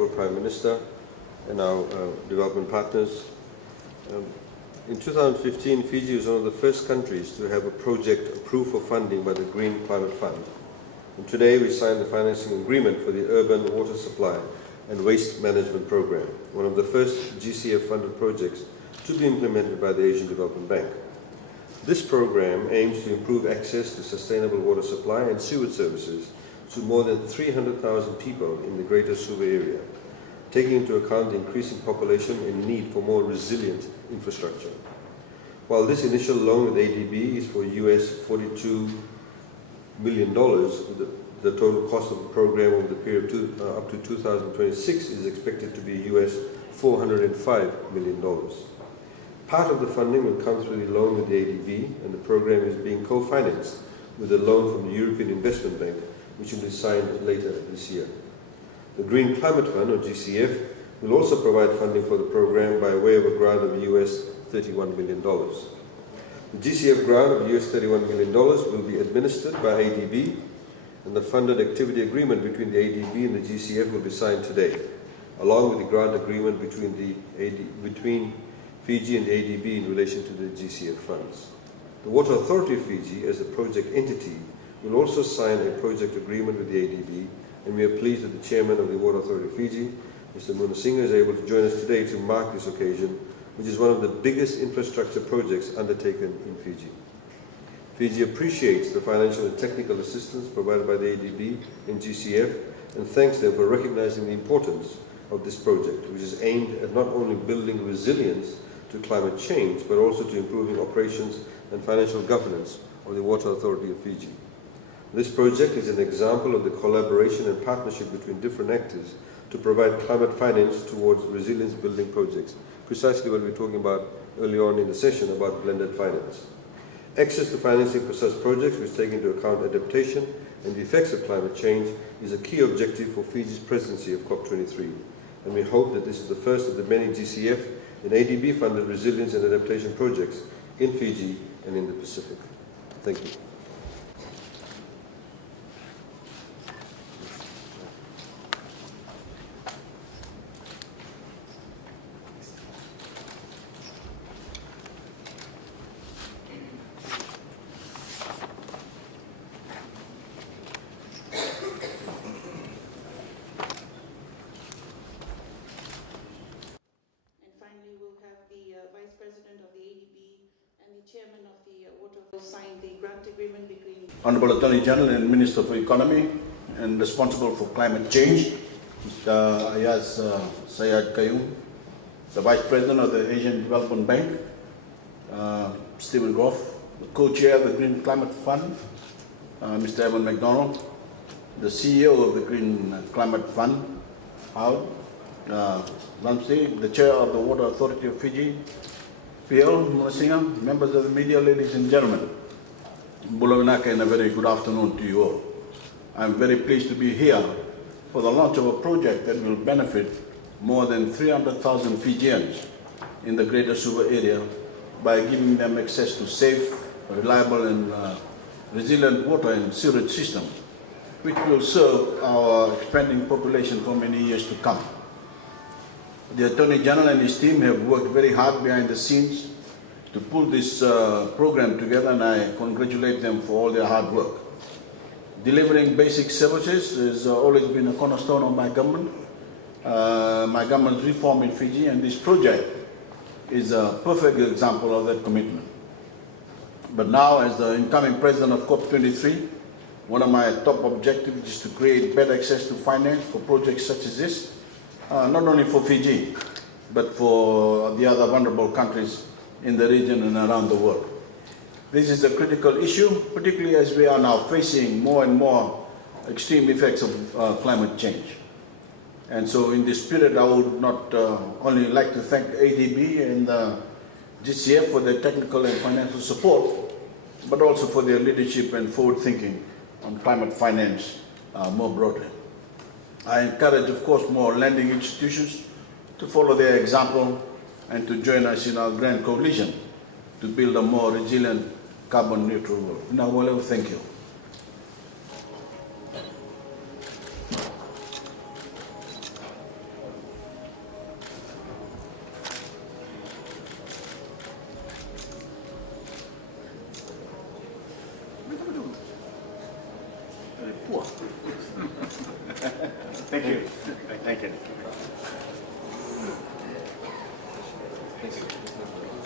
Honourable Prime Minister and our development partners. In 2015, Fiji was one of the first countries to have a project approved for funding by the Green Climate Fund. And today we signed the financing agreement for the Urban Water Supply and Waste Management Program, one of the first GCF funded projects to be implemented by the Asian Development Bank. This program aims to improve access to sustainable water supply and sewage services to more than 300,000 people in the greater Suva area, taking into account the increasing population and need for more resilient infrastructure. While this initial loan with ADB is for US $42 million, the total cost of the program over the period up to 2026 is expected to be US $405 million. Part of the funding will come through the loan with the ADB, and the program is being co-financed with a loan from the European Investment Bank, which will be signed later this year. The Green Climate Fund, or GCF, will also provide funding for the program by way of a grant of US $31 million. The GCF grant of US $31 million will be administered by ADB, and the funded activity agreement between the ADB and the GCF will be signed today, along with the grant agreement between Fiji and ADB in relation to the GCF funds. The Water Authority of Fiji, as a project entity, will also sign a project agreement with the ADB, and we are pleased that the Chairman of the Water Authority of Fiji, Mr. Munasinghe, is able to join us today to mark this occasion, which is one of the biggest infrastructure projects undertaken in Fiji. Fiji appreciates the financial and technical assistance provided by the ADB and GCF, and thanks them for recognizing the importance of this project, which is aimed at not only building resilience to climate change, but also to improving operations and financial governance of the Water Authority of Fiji. This project is an example of the collaboration and partnership between different actors to provide climate finance towards resilience building projects, precisely what we were talking about early on in the session about blended finance. Access to financing for such projects, which take into account adaptation and the effects of climate change, is a key objective for Fiji's presidency of COP23. And we hope that this is the first of the many GCF and ADB-funded resilience and adaptation projects in Fiji and in the Pacific. Thank you. Vice President of the ADB and the Chairman of the Water will sign the grant agreement between Honourable Attorney General and Minister for Economy and responsible for climate change, Mr. Aiyaz Sayed-Khaiyum, the Vice President of the Asian Development Bank, Groff, the Co-Chair of the Green Climate Fund, Mr. Evan McDonald, the CEO of the Green Climate Fund, Hon, Bamsey, the Chair of the Water Authority of Fiji, Munasinghe, members of the media, ladies and gentlemen, and a very good afternoon to you all. I'm very pleased to be here for the launch of a project that will benefit more than 300,000 Fijians in the greater Suva area by giving them access to safe, reliable and resilient water and sewage system, which will serve our expanding population for many years to come. The Attorney General and his team have worked very hard behind the scenes to pull this program together, and I congratulate them for all their hard work. Delivering basic services has always been a cornerstone of my government's reform in Fiji, and this project is a perfect example of that commitment. But now, as the incoming president of COP23, one of my top objectives is to create better access to finance for projects such as this, not only for Fiji, but for the other vulnerable countries in the region and around the world. This is a critical issue, particularly as we are now facing more and more extreme effects of climate change. And so in this spirit, I would not only like to thank ADB and GCF for their technical and financial support, but also for their leadership and forward thinking on climate finance more broadly. I encourage, of course, more lending institutions to follow their example and to join us in our grand coalition to build a more resilient, carbon neutral world. Now, thank you. poor. Thank you. Thank you. Thank you.